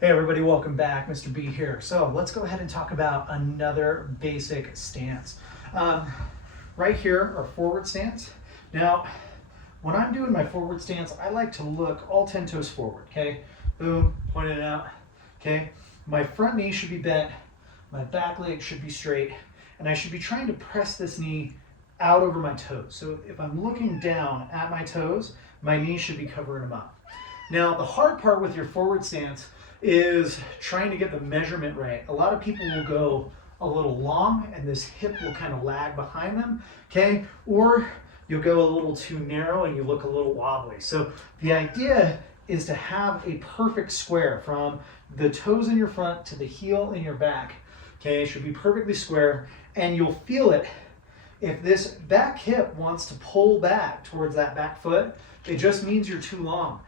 Hey everybody, welcome back. Mr. B here. So let's go ahead and talk about another basic stance. Right here, our forward stance. Now, when I'm doing my forward stance, I like to look all 10 toes forward, okay? Boom, pointing it out, okay? My front knee should be bent, my back leg should be straight, and I should be trying to press this knee out over my toes. So if I'm looking down at my toes, my knees should be covering them up. Now, the hard part with your forward stance is trying to get the measurement right. A lot of people will go a little long and this hip will kind of lag behind them, okay? Or you'll go a little too narrow and you look a little wobbly. So the idea is to have a perfect square from the toes in your front to the heel in your back, okay? It should be perfectly square, and you'll feel it. If this back hip wants to pull back towards that back foot, it just means you're too long.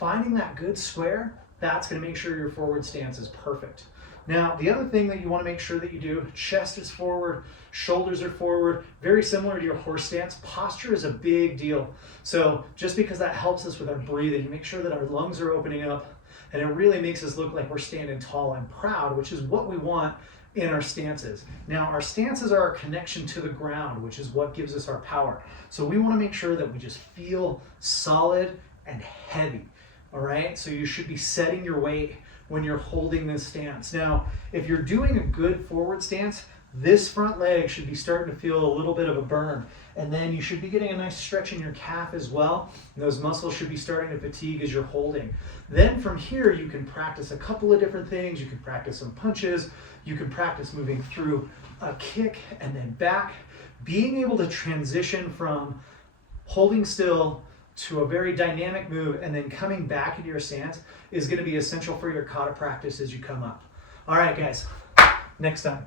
Finding that good square, that's going to make sure your forward stance is perfect. Now, the other thing that you want to make sure that you do, chest is forward, shoulders are forward, very similar to your horse stance. Posture is a big deal. So just because that helps us with our breathing, make sure that our lungs are opening up, and it really makes us look like we're standing tall and proud, which is what we want in our stances. Now, our stances are our connection to the ground, which is what gives us our power. So we want to make sure that we just feel solid and heavy. All right, so you should be setting your weight when you're holding this stance. Now, if you're doing a good forward stance, this front leg should be starting to feel a little bit of a burn. And then you should be getting a nice stretch in your calf as well. And those muscles should be starting to fatigue as you're holding. Then from here, you can practice a couple of different things. You can practice some punches. You can practice moving through a kick and then back. Being able to transition from holding still to a very dynamic move and then coming back into your stance is going to be essential for your kata practice as you come up. All right, guys, next time.